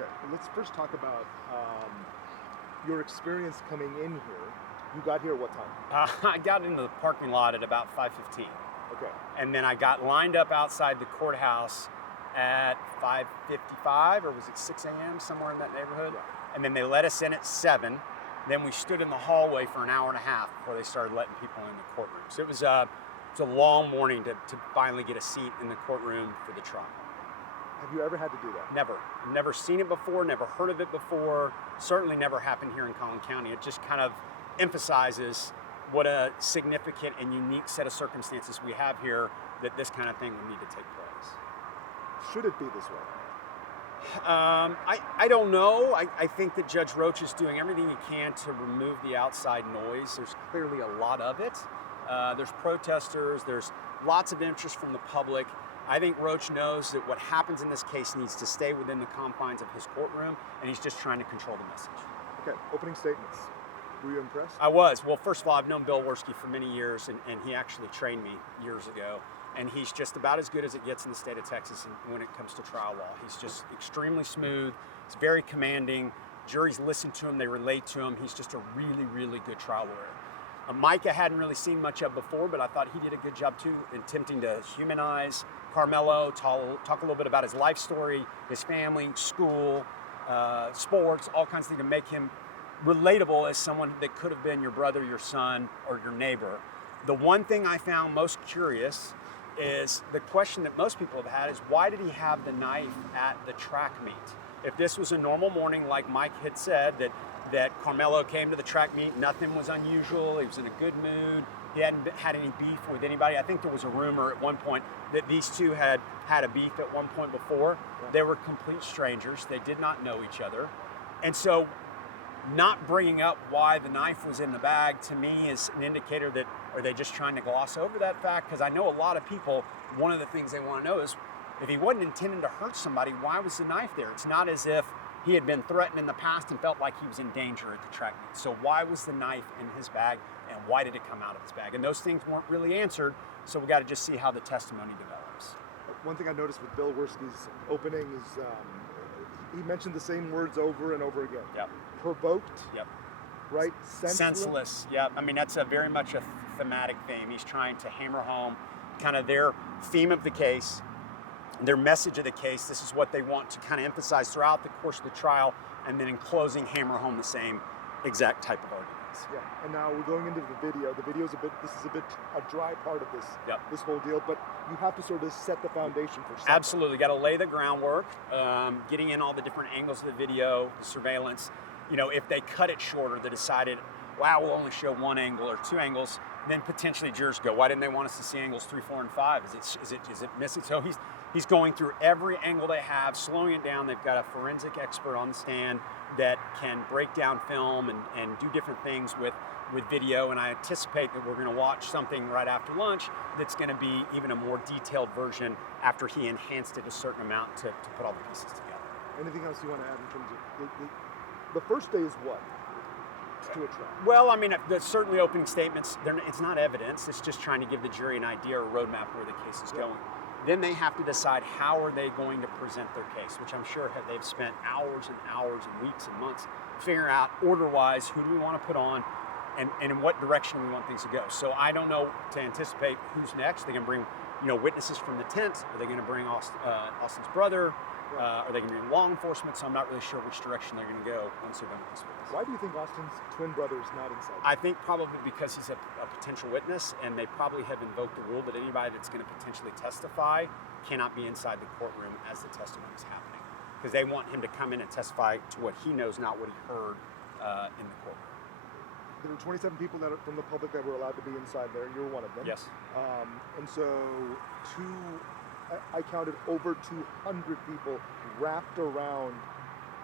Okay, let's first talk about your experience coming in here. You got here what time? I got into the parking lot at about 5:15. Okay. And then I got lined up outside the courthouse at 5:55, or was it 6 a.m., somewhere in that neighborhood? Yeah. And then they let us in at 7. Then we stood in the hallway for an hour and a half before they started letting people in the courtroom. So it was a long morning to finally get a seat in the courtroom for the trial. Have you ever had to do that? Never. Never seen it before, never heard of it before. Certainly never happened here in Collin County. It just kind of emphasizes what a significant and unique set of circumstances we have here, that this kind of thing will need to take place. Should it be this way? I don't know. I think that Judge Roach is doing everything he can to remove the outside noise. There's clearly a lot of it. There's protesters, there's lots of interest from the public. I think Roach knows that what happens in this case needs to stay within the confines of his courtroom, and he's just trying to control the message. Okay, opening statements. Were you impressed? I was. Well, first of all, I've known Bill Worski for many years, and he actually trained me years ago. And he's just about as good as it gets in the state of Texas when it comes to trial law. He's just extremely smooth. He's very commanding. Juries listen to him. They relate to him. He's just a really, really good trial lawyer. Mike I hadn't really seen much of before, but I thought he did a good job too in attempting to humanize Carmelo, talk a little bit about his life story, his family, school, sports, all kinds of things to make him relatable as someone that could have been your brother, your son, or your neighbor. The one thing I found most curious is the question that most people have had is, why did he have the knife at the track meet? If this was a normal morning, like Mike had said, that Carmelo came to the track meet, nothing was unusual, he was in a good mood, he hadn't had any beef with anybody. I think there was a rumor at one point that these two had a beef at one point before. They were complete strangers, they did not know each other. And so not bringing up why the knife was in the bag to me is an indicator that, are they just trying to gloss over that fact? Because I know a lot of people, one of the things they want to know is, if he wasn't intending to hurt somebody, why was the knife there? It's not as if he had been threatened in the past and felt like he was in danger at the track meet. So why was the knife in his bag, and why did it come out of his bag? And those things weren't really answered, so we got to just see how the testimony develops. One thing I noticed with Bill Worski's opening is he mentioned the same words over and over again. Yep. Provoked. Yep. Right? Senseless. Yeah. I mean, that's a very much a thematic theme. He's trying to hammer home kind of their theme of the case, their message of the case. This is what they want to kind of emphasize throughout the course of the trial, and then in closing, hammer home the same exact type of arguments. Yeah. And now we're going into the video. The video is this is a dry part of this, this whole deal, but you have to sort of set the foundation for something. Absolutely. Got to lay the groundwork, getting in all the different angles of the video, the surveillance. You know, if they cut it shorter, they decided, wow, we'll only show one angle or two angles, then potentially jurors go, why didn't they want us to see angles 3, 4, and 5? Is it missing? So he's going through every angle they have, slowing it down. They've got a forensic expert on the stand that can break down film and do different things with video. And I anticipate that we're going to watch something right after lunch that's going to be even a more detailed version after he enhanced it a certain amount to put all the pieces together. Anything else you want to add in terms of the first day is what? To a trial. Well, I mean, there's certainly opening statements. It's not evidence. It's just trying to give the jury an idea or a roadmap where the case is going. Then they have to decide how are they going to present their case, which I'm sure they've spent hours and hours and weeks and months figuring out order-wise who do we want to put on and in what direction we want things to go. So I don't know to anticipate who's next. They're going to bring witnesses from the tent. Are they going to bring Austin's brother? Are they going to bring law enforcement? So I'm not really sure which direction they're going to go once they're done with this witness. Why do you think Austin's twin brother is not inside? I think probably because he's a potential witness, and they probably have invoked the rule that anybody that's going to potentially testify cannot be inside the courtroom as the testimony is happening, because they want him to come in and testify to what he knows, not what he heard in the courtroom. There were 27 people from the public that were allowed to be inside there. You were one of them. Yes. And so I counted over 200 people wrapped around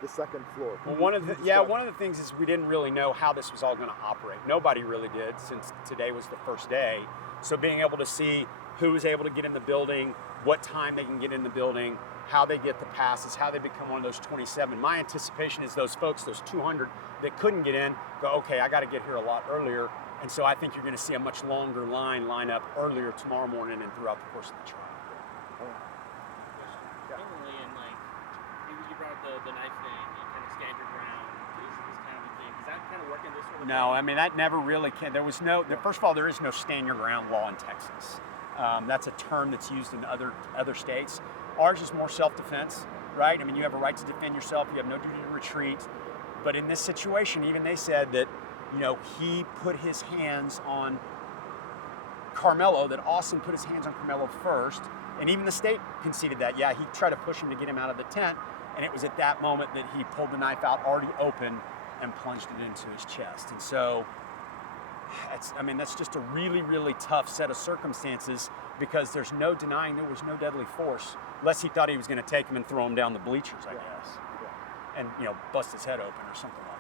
the second floor. Well, one of the things is we didn't really know how this was all going to operate. Nobody really did, since today was the first day. So being able to see who was able to get in the building, what time they can get in the building, how they get the passes, how they become one of those 27. My anticipation is those folks, those 200 that couldn't get in, go, okay, I got to get here a lot earlier. And so I think you're going to see a much longer line up earlier tomorrow morning and throughout the course of the trial. Normally, and you brought up the knife thing, you kind of stand your ground, is kind of a thing. Does that kind of work in this sort of No, thing? I mean, that never really can. There was no, first of all, there is no stand your ground law in Texas. That's a term that's used in other states. Ours is more self-defense, right? I mean, you have a right to defend yourself. You have no duty to retreat. But in this situation, even they said that, you know, he put his hands on Carmelo, that Austin put his hands on Carmelo first. And even the state conceded that. Yeah, he tried to push him to get him out of the tent. And it was at that moment that he pulled the knife out already open and plunged it into his chest. And so, that's just a really, really tough set of circumstances, because there's no denying there was no deadly force, unless he thought he was going to take him and throw him down the bleachers, I guess. And, you know, bust his head open or something like that.